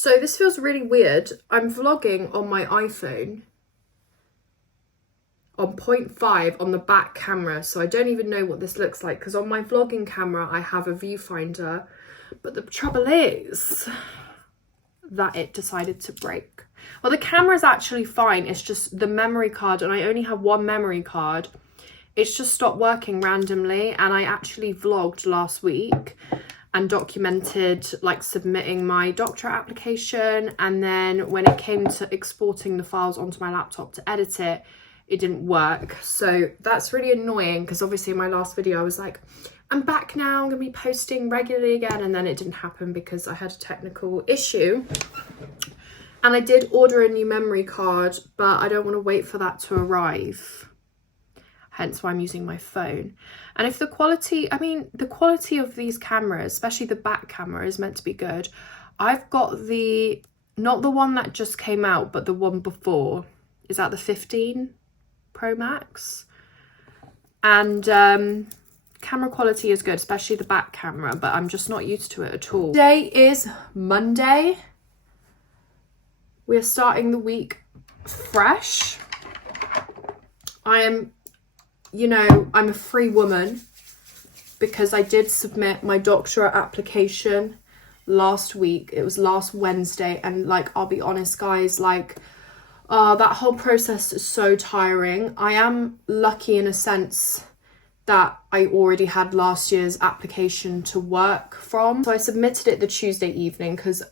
So this feels really weird. I'm vlogging on my iPhone on 0.5 on the back camera, so I don't even know what this looks like, because on my vlogging camera I have a viewfinder, but the trouble is that it decided to break. Well, the camera's actually fine, it's just the memory card, and I only have one memory card. It's just stopped working randomly, and I actually vlogged last week and documented like submitting my doctorate application, and then when it came to exporting the files onto my laptop to edit it, it didn't work. So that's really annoying, because obviously in my last video I was like, I'm back now, I'm gonna be posting regularly again, and then it didn't happen because I had a technical issue. And I did order a new memory card, but I don't want to wait for that to arrive, hence why I'm using my phone. And if the quality, I mean, the quality of these cameras, especially the back camera, is meant to be good. I've got the, not the one that just came out, but the one before. Is that the 15 Pro Max? And camera quality is good, especially the back camera, but I'm just not used to it at all. Today is Monday. We're starting the week fresh. I am, you know, I'm a free woman because I did submit my doctorate application last week. It was last Wednesday, and like, I'll be honest guys, like, that whole process is so tiring. I am lucky in a sense that I already had last year's application to work from. So I submitted it the Tuesday evening, because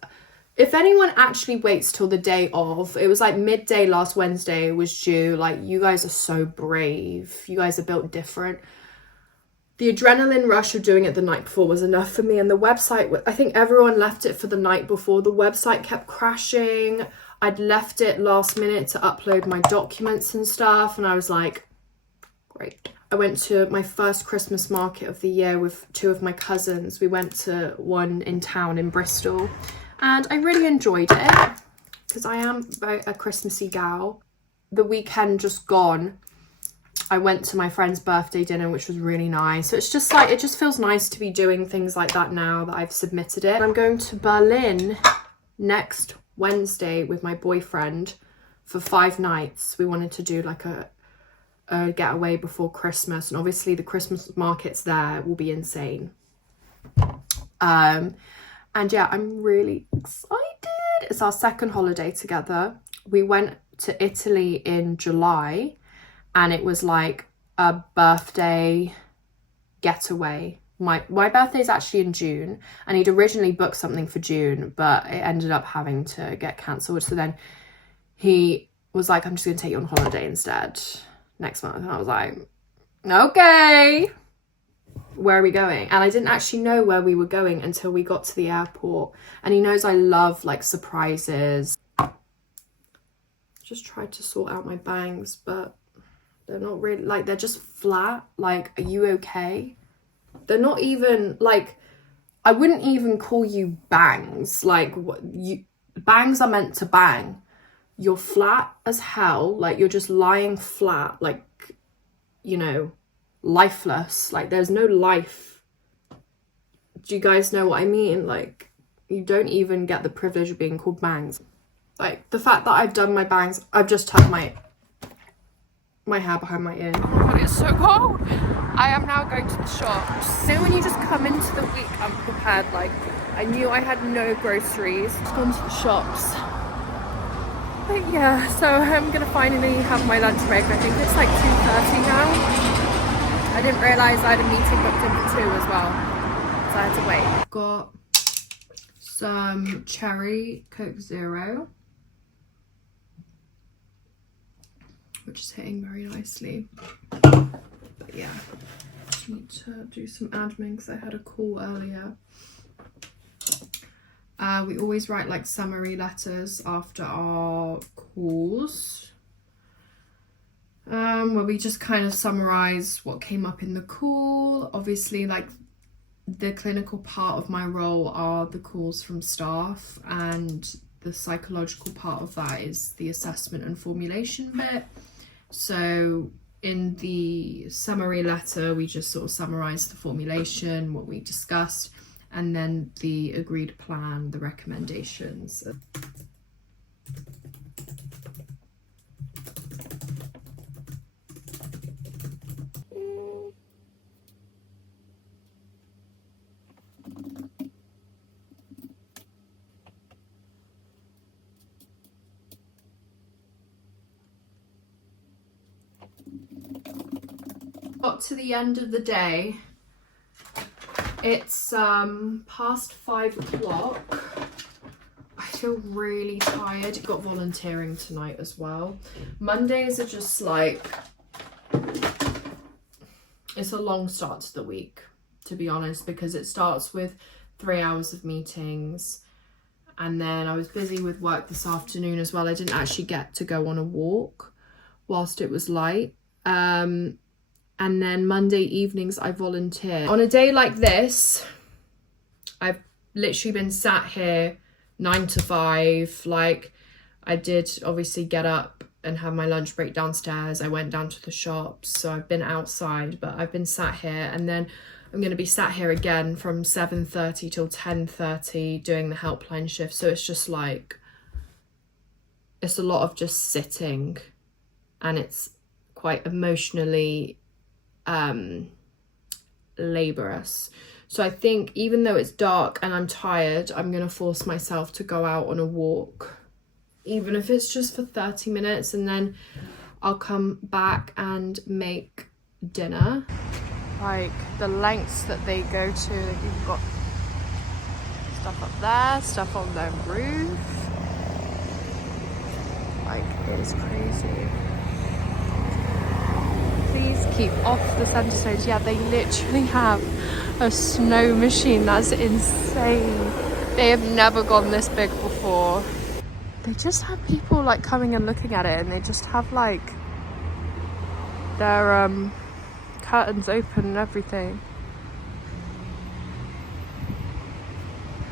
if anyone actually waits till the day of, it was like midday last Wednesday it was due. Like, you guys are so brave. You guys are built different. The adrenaline rush of doing it the night before was enough for me. And the website, I think everyone left it for the night before. The website kept crashing. I'd left it last minute to upload my documents and stuff. And I was like, great. I went to my first Christmas market of the year with two of my cousins. We went to one in town in Bristol. And I really enjoyed it, because I am a Christmassy gal. The weekend just gone, I went to my friend's birthday dinner, which was really nice. So it's just like, it just feels nice to be doing things like that now that I've submitted it. I'm going to Berlin next Wednesday with my boyfriend for 5 nights. We wanted to do like a getaway before Christmas, and obviously the Christmas markets there will be insane. And yeah, I'm really excited. It's our second holiday together. We went to Italy in July, and it was like a birthday getaway. My birthday is actually in June, and he'd originally booked something for June, but it ended up having to get cancelled. So then he was like, I'm just going to take you on holiday instead next month. And I was like, okay. Where are we going? And I didn't actually know where we were going until we got to the airport. And he knows I love like surprises. Just tried to sort out my bangs, but they're not really, like, they're just flat. Like, are you okay? They're not even like, I wouldn't even call you bangs. Like, what you, bangs are meant to bang. You're flat as hell. Like, you're just lying flat, like, you know, lifeless. Like, there's no life. Do you guys know what I mean? Like, you don't even get the privilege of being called bangs. Like, the fact that I've done my bangs, I've just tucked my hair behind my ear. Oh my god, it's so cold. I am now going to the shops. You know, when you just come into the week unprepared, like, I knew I had no groceries. Just gone to the shops. But yeah, so I'm gonna finally have my lunch break. I think it's like 2:30 now. I didn't realise I had a meeting booked in for 2 as well, so I had to wait. Got some cherry Coke Zero, which is hitting very nicely. But yeah, I need to do some admin because I had a call earlier. We always write like summary letters after our calls. Where we just kind of summarize what came up in the call. Obviously, like, the clinical part of my role are the calls from staff, and the psychological part of that is the assessment and formulation bit. So in the summary letter, we just sort of summarize the formulation, what we discussed, and then the agreed plan, the recommendations. Got to the end of the day. It's past 5 o'clock. I feel really tired. Got volunteering tonight as well. Mondays are just like, it's a long start to the week, to be honest, because it starts with 3 hours of meetings, and then I was busy with work this afternoon as well. I didn't actually get to go on a walk whilst it was light. And then Monday evenings I volunteer. On a day like this, I've literally been sat here 9 to 5. Like, I did obviously get up and have my lunch break downstairs. I went down to the shops, so I've been outside, but I've been sat here, and then I'm going to be sat here again from 7:30 till 10:30 doing the helpline shift. So it's just like, it's a lot of just sitting, and it's quite emotionally laborious. So I think even though it's dark and I'm tired, I'm gonna force myself to go out on a walk, even if it's just for 30 minutes, and then I'll come back and make dinner. Like, the lengths that they go to, you've got stuff up there, stuff on their roof. Like, it is crazy. Please keep off the centre stones. Yeah, they literally have a snow machine. That's insane. They have never gone this big before. They just have people like coming and looking at it, and they just have like their curtains open and everything.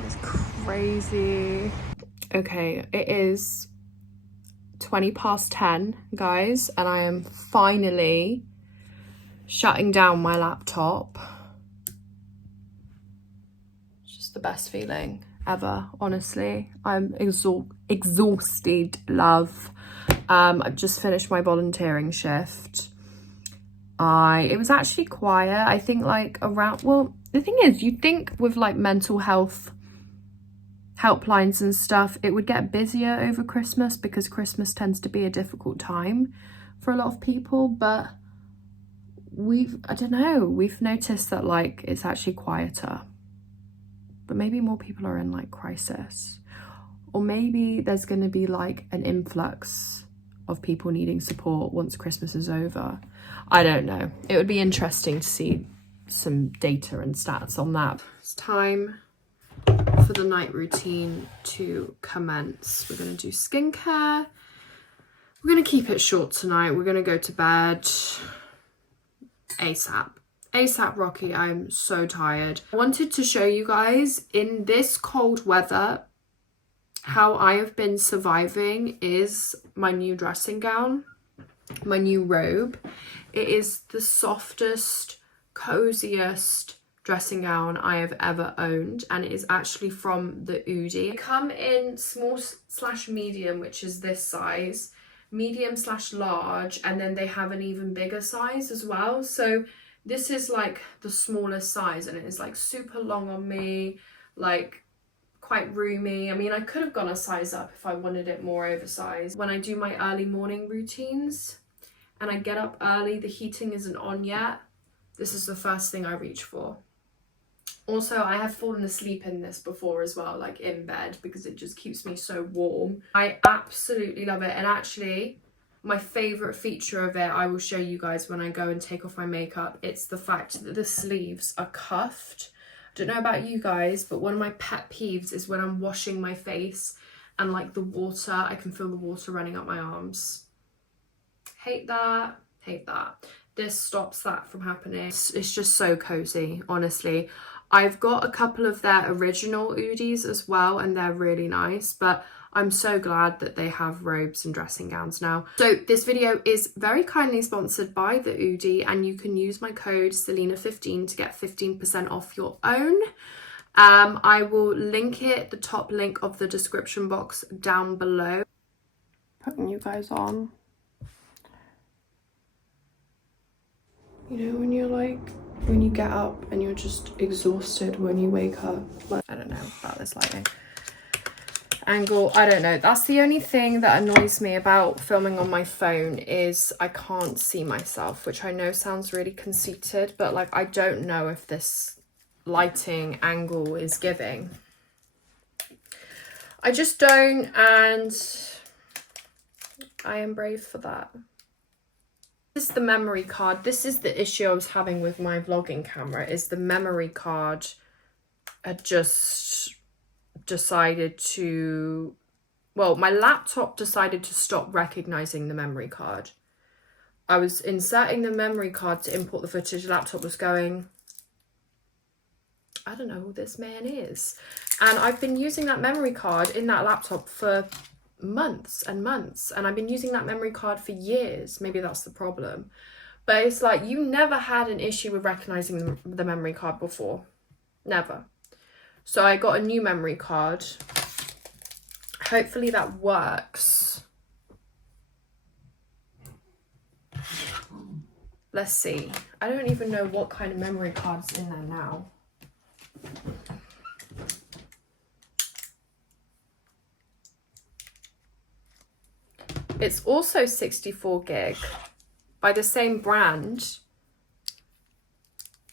It's crazy. Okay, it is 20 past 10, guys, and I am finally shutting down my laptop. It's just the best feeling ever, honestly. I'm exhausted, love. I've just finished my volunteering shift. It was actually quiet. I think like around, well, the thing is, you'd think with like mental health helplines and stuff, it would get busier over Christmas, because Christmas tends to be a difficult time for a lot of people, but I don't know, we've noticed that like it's actually quieter. But maybe more people are in like crisis, or maybe there's going to be like an influx of people needing support once Christmas is over. I don't know. It would be interesting to see some data and stats on that. It's time for the night routine to commence. We're going to do skincare. We're going to keep it short tonight. We're going to go to bed ASAP Rocky. I'm so tired. I wanted to show you guys in this cold weather how I have been surviving is my new dressing gown, my new robe. It is the softest, coziest dressing gown I have ever owned, and it is actually from the Oodie. They come in small/medium, which is this size, medium/large, and then they have an even bigger size as well. So this is like the smallest size, and it is like super long on me, like quite roomy. I mean, I could have gone a size up if I wanted it more oversized. When I do my early morning routines and I get up early, the heating isn't on yet, this is the first thing I reach for. Also, I have fallen asleep in this before as well, like in bed, because it just keeps me so warm. I absolutely love it. And actually, my favorite feature of it, I will show you guys when I go and take off my makeup. It's the fact that the sleeves are cuffed. I don't know about you guys, but one of my pet peeves is when I'm washing my face and like the water, I can feel the water running up my arms. Hate that, hate that. This stops that from happening. It's just so cozy, honestly. I've got a couple of their original Oodies as well, and they're really nice, but I'm so glad that they have robes and dressing gowns now. So this video is very kindly sponsored by the Oodie, and you can use my code Selina15 to get 15% off your own. I will link it, the top link of the description box down below. Putting you guys on. You know, when you're like, when you get up and you're just exhausted when you wake up. Like, I don't know about this lighting. Angle, I don't know. That's the only thing that annoys me about filming on my phone is I can't see myself, which I know sounds really conceited, but like I don't know if this lighting angle is giving. I just don't, and I am brave for that. This is the memory card. This is the issue I was having with my vlogging camera, is the memory card had just decided to, well, my laptop decided to stop recognizing the memory card. I was inserting the memory card to import the footage. The laptop was going, I don't know who this man is. And I've been using that memory card in that laptop for months and months, and I've been using that memory card for years. Maybe that's the problem, but it's like, you never had an issue with recognizing the memory card before, never. So I got a new memory card. Hopefully that works. Let's see. I don't even know what kind of memory card's in there now. It's also 64 gig by the same brand,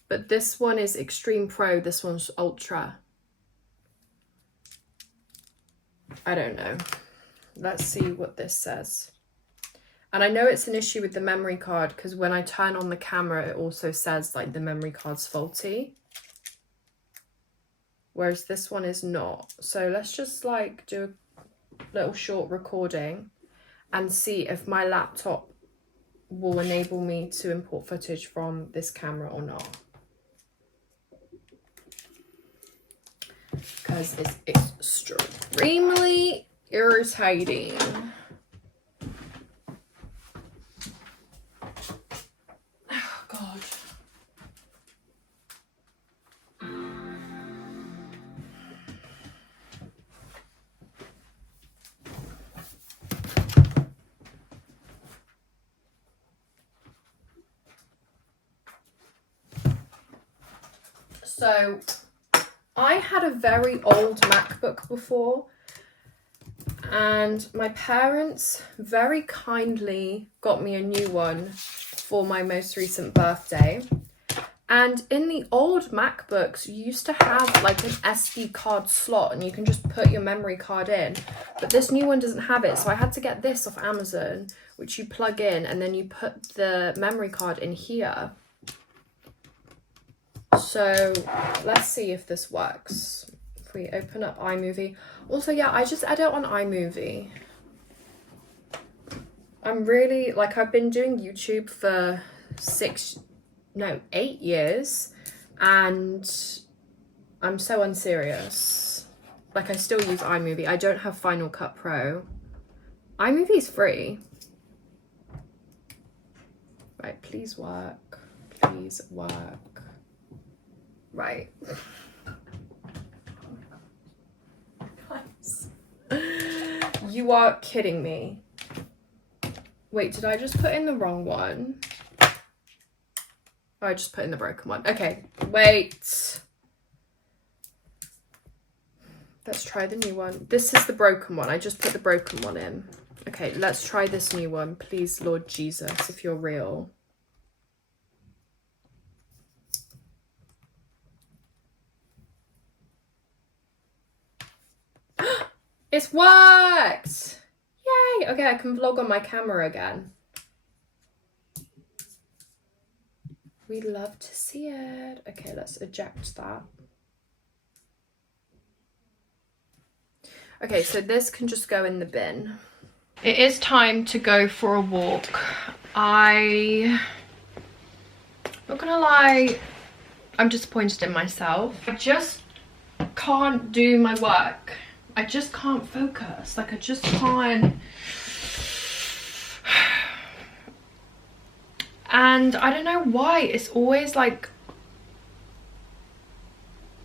but this one is Extreme Pro, this one's Ultra. I don't know. Let's see what this says. And I know it's an issue with the memory card because when I turn on the camera, it also says like the memory card's faulty, whereas this one is not. So let's just like do a little short recording and see if my laptop will enable me to import footage from this camera or not. Because it's extremely irritating. Oh, God. So I had a very old MacBook before, and my parents very kindly got me a new one for my most recent birthday. And in the old MacBooks, you used to have like an SD card slot and you can just put your memory card in, but this new one doesn't have it. So I had to get this off Amazon, which you plug in and then you put the memory card in here. So let's see if this works. If we open up iMovie. Also, yeah, I just edit on iMovie. I'm really, like, I've been doing YouTube for 8 years, and I'm so unserious. Like, I still use iMovie. I don't have Final Cut Pro. iMovie's free. Right, please work. Please work. Right. Guys. You are kidding me. Wait, did I just put in the wrong one? Oh, I just put in the broken one. Okay, wait. Let's try the new one. This is the broken one. I just put the broken one in. Okay, let's try this new one. Please, Lord Jesus, if you're real. It's worked! Yay! Okay, I can vlog on my camera again. We'd love to see it. Okay, let's eject that. Okay, so this can just go in the bin. It is time to go for a walk. I'm not gonna lie, I'm disappointed in myself. I just can't do my work. I just can't focus. Like, I just can't. And I don't know why. It's always like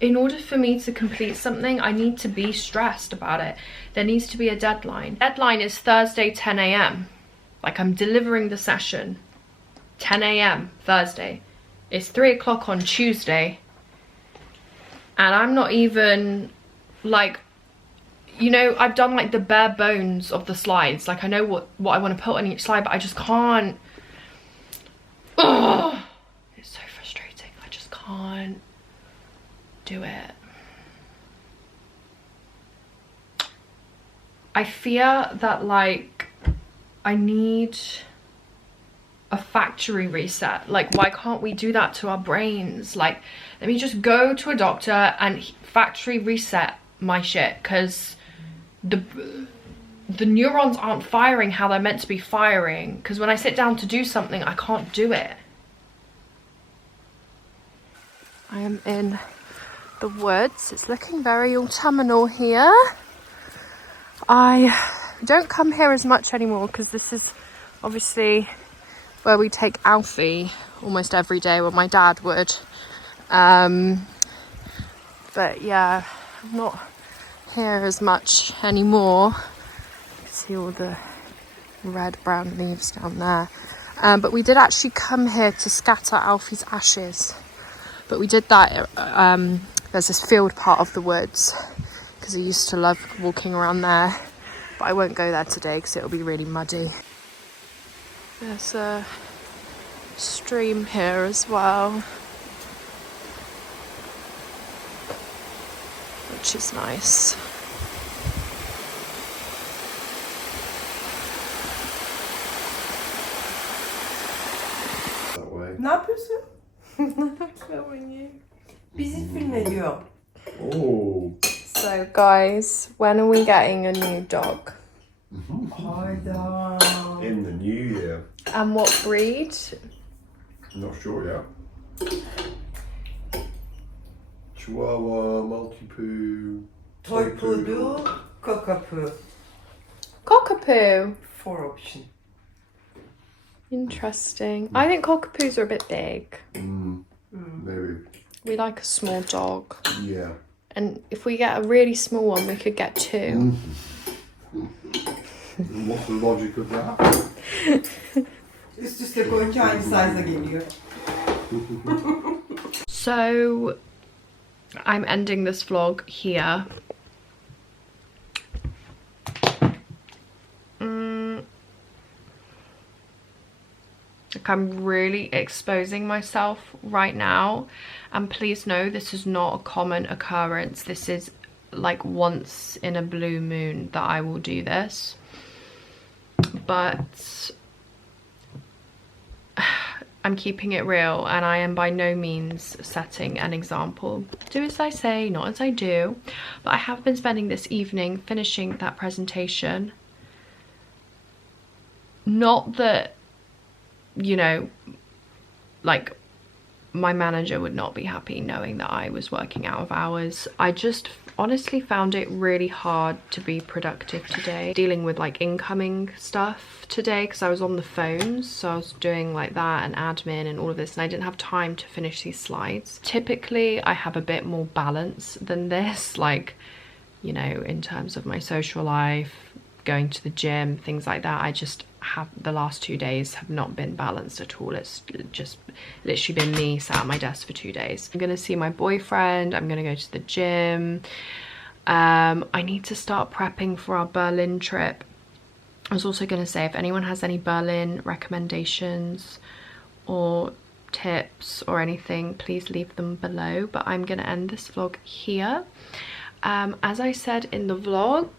in order for me to complete something, I need to be stressed about it. There needs to be a deadline. Deadline is Thursday, 10 AM. Like, I'm delivering the session 10 AM Thursday. It's 3 o'clock on Tuesday. And I'm not even, like, you know, I've done like the bare bones of the slides. Like, I know what I want to put on each slide, but I just can't. Ugh. It's so frustrating. I just can't do it. I fear that, like, I need a factory reset. Like, why can't we do that to our brains? Like, let me just go to a doctor and factory reset my shit, because the neurons aren't firing how they're meant to be firing, because when I sit down to do something, I can't do it. I am in the woods. It's looking very autumnal here. I don't come here as much anymore because this is obviously where we take Alfie almost every day, where my dad would. But yeah, I'm not here as much anymore. You can see all the red brown leaves down there. But we did actually come here to scatter Alfie's ashes. But we did that, there's this field part of the woods, because I used to love walking around there. But I won't go there today because it'll be really muddy. There's a stream here as well, which is nice. That way. Ne yapıyorsun? Bizi film ediyor. Oh. So guys, when are we getting a new dog? Hayda. In the new year. And what breed? Not sure yet. Chihuahua, Maltipoo, Toy Poodle, Cockapoo. Cockapoo. 4 option. Interesting. I think cockapoos are a bit big. Maybe. We like a small dog. Yeah. And if we get a really small one, we could get 2. What's the logic of that? Üst üste koyunca aynı size'a geliyor. So, I'm ending this vlog here. Like, I'm really exposing myself right now, and please know this is not a common occurrence. This is like once in a blue moon that I will do this, but I'm keeping it real, and I am by no means setting an example. Do as I say, not as I do. But I have been spending this evening finishing that presentation. Not that, you know, like, my manager would not be happy knowing that I was working out of hours. I just honestly found it really hard to be productive today, dealing with like incoming stuff today, because I was on the phones, so I was doing like that and admin and all of this, and I didn't have time to finish these slides. Typically I have a bit more balance than this, like, you know, in terms of my social life, going to the gym, things like that. I just have, the last 2 days have not been balanced at all. It's just literally been me sat at my desk for 2 days. I'm gonna see my boyfriend, I'm gonna go to the gym. I need to start prepping for our Berlin trip. I was also gonna say, if anyone has any Berlin recommendations or tips or anything, please leave them below. But I'm gonna end this vlog here. As I said in the vlog,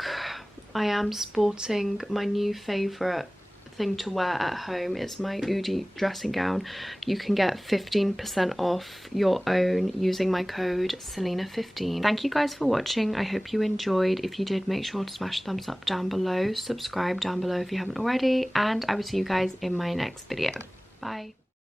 I am sporting my new favourite thing to wear at home. It's my Oodie dressing gown. You can get 15% off your own using my code Selina15. Thank you guys for watching. I hope you enjoyed. If you did, make sure to smash thumbs up down below, subscribe down below if you haven't already, and I will see you guys in my next video. Bye.